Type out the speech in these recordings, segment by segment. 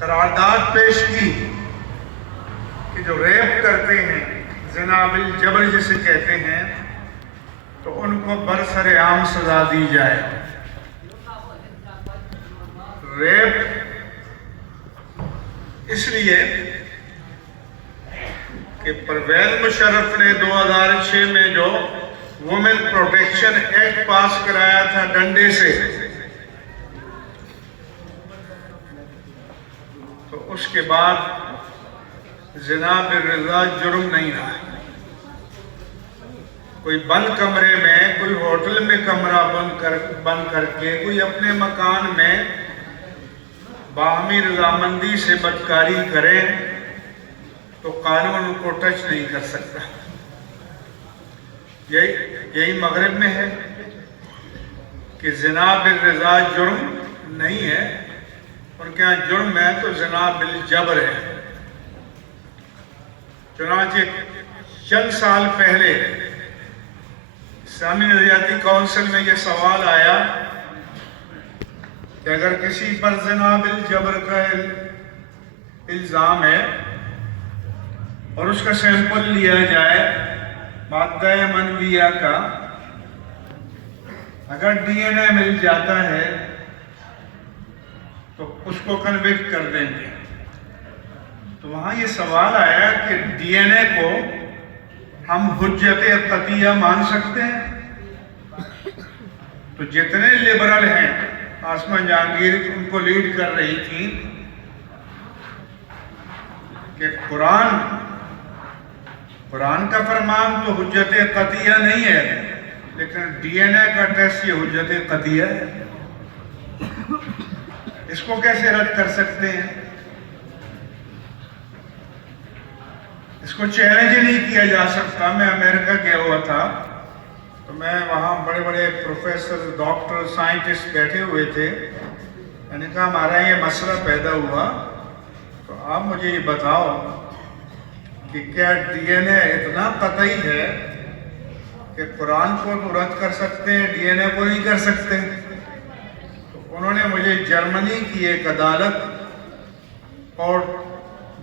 قرارداد پیش کی کہ جو ریپ کرتے ہیں، زنا بالجبر جسے کہتے ہیں، تو ان کو برسر عام سزا دی جائے۔ ریپ اس لیے کہ پرویز مشرف نے 2006 میں جو وومن پروٹیکشن ایکٹ پاس کرایا تھا ڈنڈے سے، تو اس کے بعد زنا بالرضا جرم نہیں رہا۔ کوئی بند کمرے میں، کوئی ہوٹل میں کمرہ بند کر کے، کوئی اپنے مکان میں باہمی رضامندی سے بدکاری کرے تو قانون ان کو ٹچ نہیں کر سکتا۔ یہی مغرب میں ہے کہ زنا بالرضا جرم نہیں ہے، ان کے ہاں جرم ہے تو زنا بالجبر ہے۔ چنانچہ چند سال پہلے اسلامی نظریاتی کونسل میں یہ سوال آیا کہ اگر کسی پر زنا بالجبر کا الزام ہے اور اس کا سیمپل لیا جائے مادہ منویہ کا، اگر ڈی این اے مل جاتا ہے تو اس کو کنوکٹ کر دیں گے۔ تو وہاں یہ سوال آیا کہ ڈی این اے کو ہم حجت قطعیہ مان سکتے ہیں؟ تو جتنے لبرل ہیں، آسمہ جہانگیر ان کو لیڈ کر رہی تھی کہ قرآن کا فرمان تو حجت قطعیہ نہیں ہے، لیکن ڈی این اے کا ٹیسٹ یہ حجت قطعیہ ہے، اس کو کیسے رد کر سکتے ہیں؟ اس کو چیلنج نہیں کیا جا سکتا۔ میں امریکہ گیا ہوا تھا تو میں وہاں بڑے بڑے پروفیسر، ڈاکٹر، سائنٹسٹ بیٹھے ہوئے تھے۔ میں نے کہا ہمارا یہ مسئلہ پیدا ہوا تو آپ مجھے یہ بتاؤ کہ کیا ڈی این اے اتنا قطعی ہے کہ قرآن کو تو رد کر سکتے ہیں، ڈی این اے کو نہیں کر سکتے؟ تو انہوں نے مجھے جرمنی کی ایک عدالت اور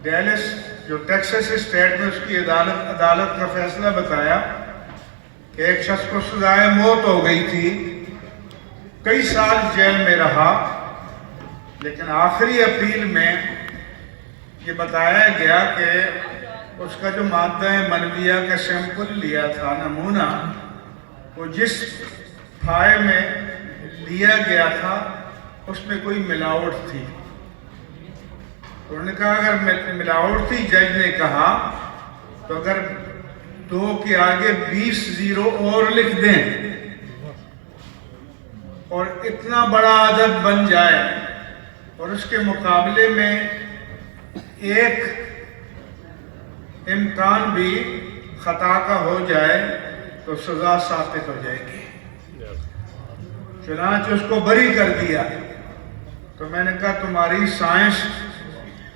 ڈیلس جو ٹیکسس اسٹیٹ میں اس کی عدالت کا فیصلہ بتایا کہ ایک شخص کو سزائے موت ہو گئی تھی، کئی سال جیل میں رہا، لیکن آخری اپیل میں یہ بتایا گیا کہ اس کا جو مادہ منویہ کا سیمپل لیا تھا، نمونہ، وہ جس تھائے میں لیا گیا تھا اس میں کوئی ملاوٹ تھی۔ انہوں نے کہا اگر ملاوٹ تھی، جج نے کہا تو اگر 2 کے آگے 20 زیرو اور لکھ دیں اور اتنا بڑا عدد بن جائے اور اس کے مقابلے میں ایک امکان بھی خطا کا ہو جائے تو سزا ساقط ہو جائے گی۔ چنانچہ اس کو بری کر دیا۔ تو میں نے کہا تمہاری سائنس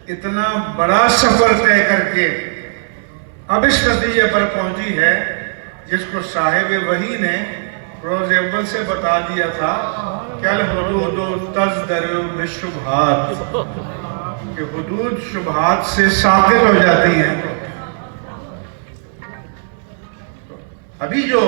اتنا بڑا سفر طے کر کے اب اس نتیجے پر پہنچی ہے جس کو صاحب وحی نے روز اول سے بتا دیا تھا کہ الحدود تزدر بالشبہات، کہ حدود شبہات سے ساقط ہو جاتی ہیں۔ ابھی جو